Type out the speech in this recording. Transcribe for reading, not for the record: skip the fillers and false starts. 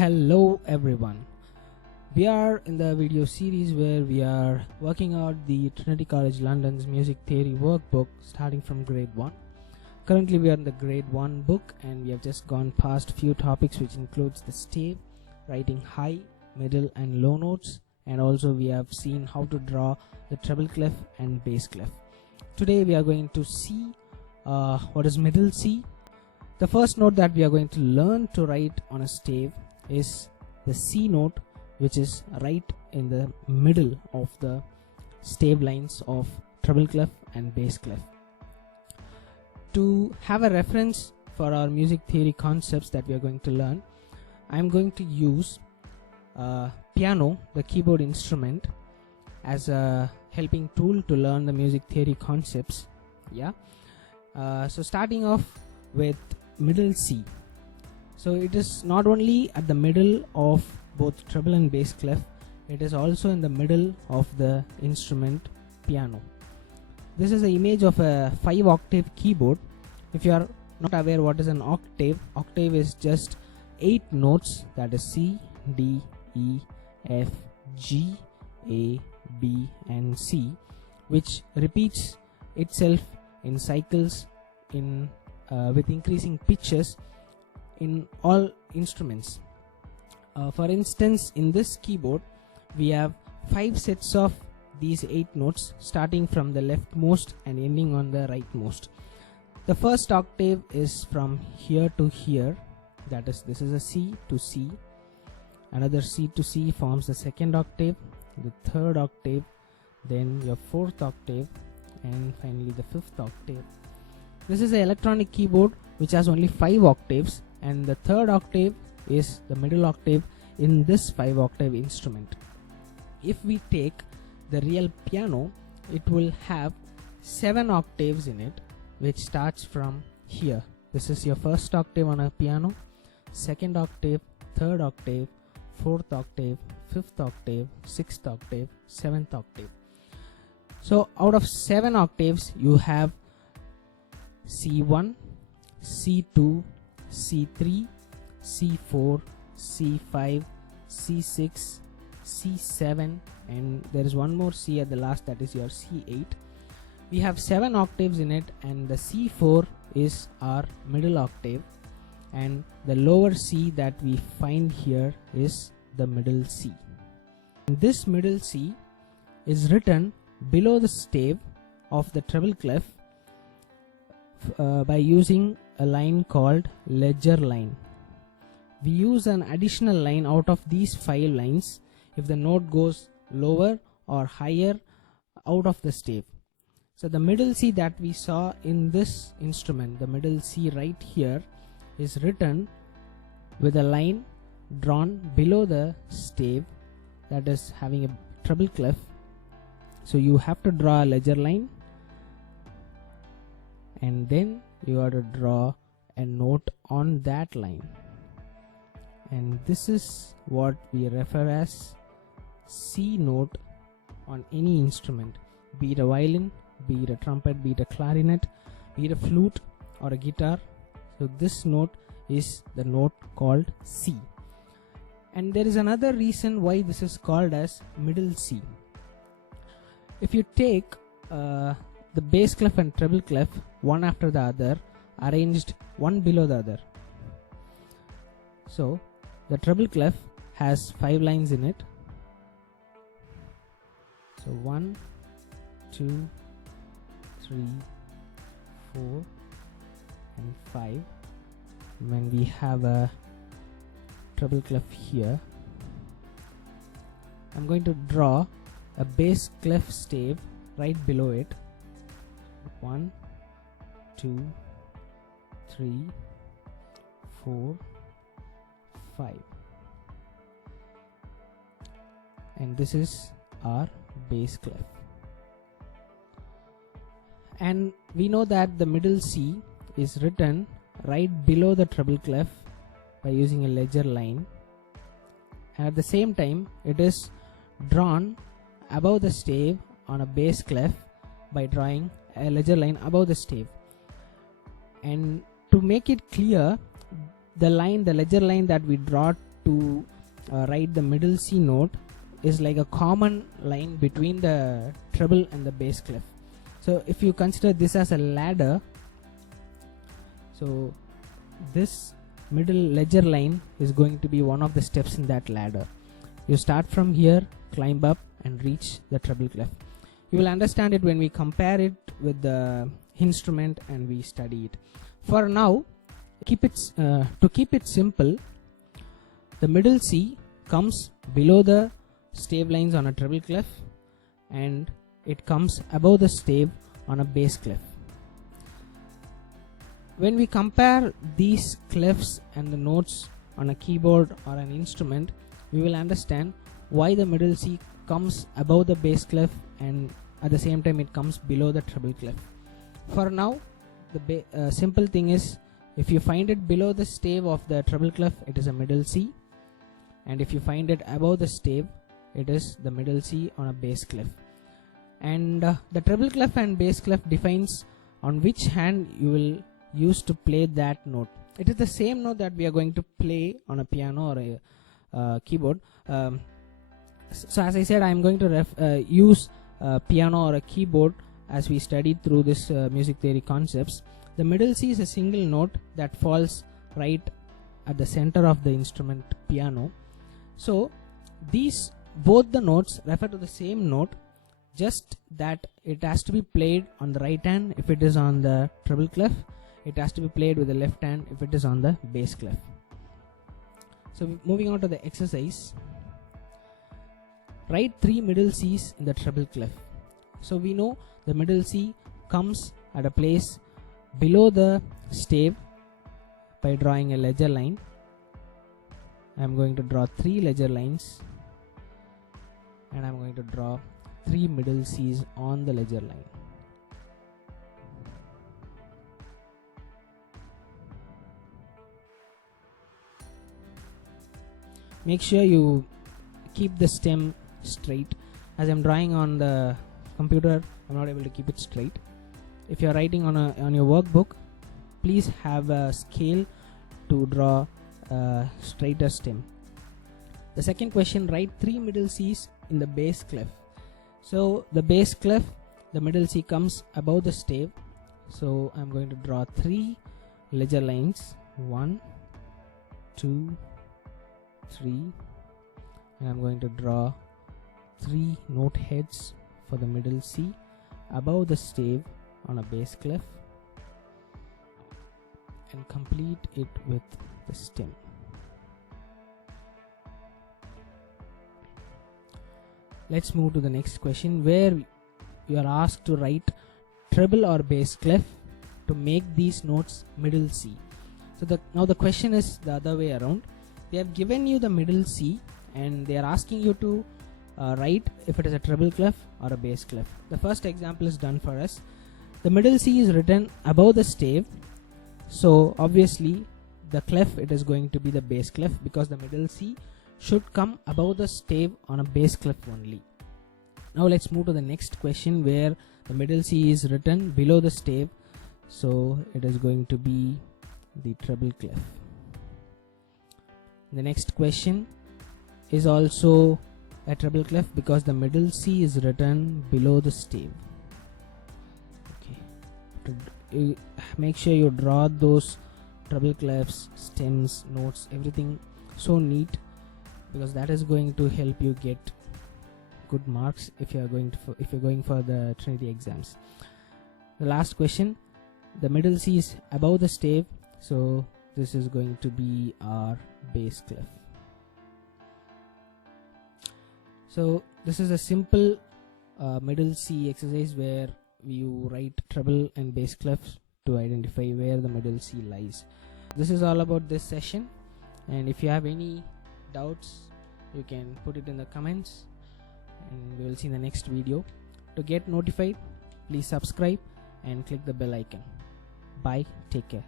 Hello everyone. We are in the video series where we are working out the Trinity College London's music theory workbook starting from grade 1. Currently we are in the grade 1 book and we have just gone past few topics which includes the stave, writing high, middle and low notes, and also we have seen how to draw the treble clef and bass clef. Today we are going to see what is middle C. The first note that we are going to learn to write on a stave is the C note, which is right in the middle of the stave lines of treble clef and bass clef. To have a reference for our music theory concepts that we are going to learn, I am going to use piano, the keyboard instrument, as a helping tool to learn the music theory concepts. So starting off with middle C. So it is not only at the middle of both treble and bass clef, it is also in the middle of the instrument piano. This is an image of a 5-octave keyboard. If you are not aware what is an octave is just 8 notes, that is C, D, E, F, G, A, B and C, which repeats itself in cycles with increasing pitches in all instruments. For instance, in this keyboard we have 5 sets of these 8 notes starting from the leftmost and ending on the rightmost. The first octave is from here to here, that is, this is a C to C. Another C to C forms the second octave, the third octave, then your fourth octave, and finally the fifth octave. This is an electronic keyboard which has only 5 octaves, and the third octave is the middle octave in this 5-octave instrument. If we take the real piano, it will have 7 octaves in it, which starts from here. This is your first octave on a piano, second octave, third octave, fourth octave, fifth octave, sixth octave, seventh octave. So out of 7 octaves you have C1, C2, C3, C4, C5, C6, C7, and there is one more C at the last, that is your C8. We have 7 octaves in it, and the C4 is our middle octave, and the lower C that we find here is the middle C. And this middle C is written below the stave of the treble clef by using a line called ledger line. We use an additional line out of these 5 lines if the note goes lower or higher out of the stave. So the middle C that we saw in this instrument, the middle C right here, is written with a line drawn below the stave that is having a treble clef. So you have to draw a ledger line, and then you have to draw a note on that line, and this is what we refer as C note on any instrument, be it a violin, be it a trumpet, be it a clarinet, be it a flute or a guitar. So this note is the note called C. And there is another reason why this is called as middle C. If you take the bass clef and treble clef one after the other, arranged one below the other. So the treble clef has 5 lines in it. So 1, 2, 3, 4 and 5. When we have a treble clef here, I'm going to draw a bass clef stave right below it. 1, 2, 3, 4, 5, and this is our bass clef. And we know that the middle C is written right below the treble clef by using a ledger line, and at the same time it is drawn above the stave on a bass clef by drawing a ledger line above the stave. And to make it clear, the ledger line that we draw to write the middle C note is like a common line between the treble and the bass clef. So if you consider this as a ladder, so this middle ledger line is going to be one of the steps in that ladder. You start from here, climb up and reach the treble clef. You will understand it when we compare it with the instrument and we study it. For now, to keep it simple, the middle C comes below the stave lines on a treble clef and it comes above the stave on a bass clef. When we compare these clefs and the notes on a keyboard or an instrument, we will understand why the middle C comes above the bass clef and at the same time it comes below the treble clef. For now, the simple thing is, if you find it below the stave of the treble clef, it is a middle C, and if you find it above the stave, it is the middle C on a bass clef. And the treble clef and bass clef defines on which hand you will use to play that note. It is the same note that we are going to play on a piano or a keyboard. So as I said, I am going to use piano or a keyboard as we studied through this music theory concepts. The middle C is a single note that falls right at the center of the instrument piano. So both the notes refer to the same note, just that it has to be played on the right hand if it is on the treble clef. It has to be played with the left hand if it is on the bass clef. So moving on to the exercise, write 3 middle C's in the treble clef. So we know the middle C comes at a place below the stave by drawing a ledger line. I am going to draw 3 ledger lines and I am going to draw 3 middle C's on the ledger line. Make sure you keep the stem straight. As I'm drawing on the computer, I'm not able to keep it straight. If you're writing on your workbook, please have a scale to draw a straighter stem. The second question, write 3 middle C's in the bass clef. So the bass clef, the middle C comes above the stave. So I'm going to draw 3 ledger lines, 1, 2, 3, and I'm going to draw 3 note heads for the middle C above the stave on a bass clef and complete it with the stem. Let's move to the next question, where you are asked to write treble or bass clef to make these notes middle C. So now the question is the other way around. They have given you the middle C and they are asking you to write if it is a treble clef or a bass clef. The first example is done for us. The middle C is written above the stave, so obviously the clef, it is going to be the bass clef, because the middle C should come above the stave on a bass clef only. Now let's move to the next question, where the middle C is written below the stave, so it is going to be the treble clef. The next question is also a treble clef because the middle C is written below the stave. Okay, make sure you draw those treble clefs, stems, notes, everything so neat, because that is going to help you get good marks if you are going for the Trinity exams. The last question, the middle C is above the stave, so this is going to be our bass clef. So this is a simple middle C exercise where you write treble and bass clefs to identify where the middle C lies. This is all about this session, and if you have any doubts, you can put it in the comments and we will see in the next video. To get notified, please subscribe and click the bell icon. Bye, take care.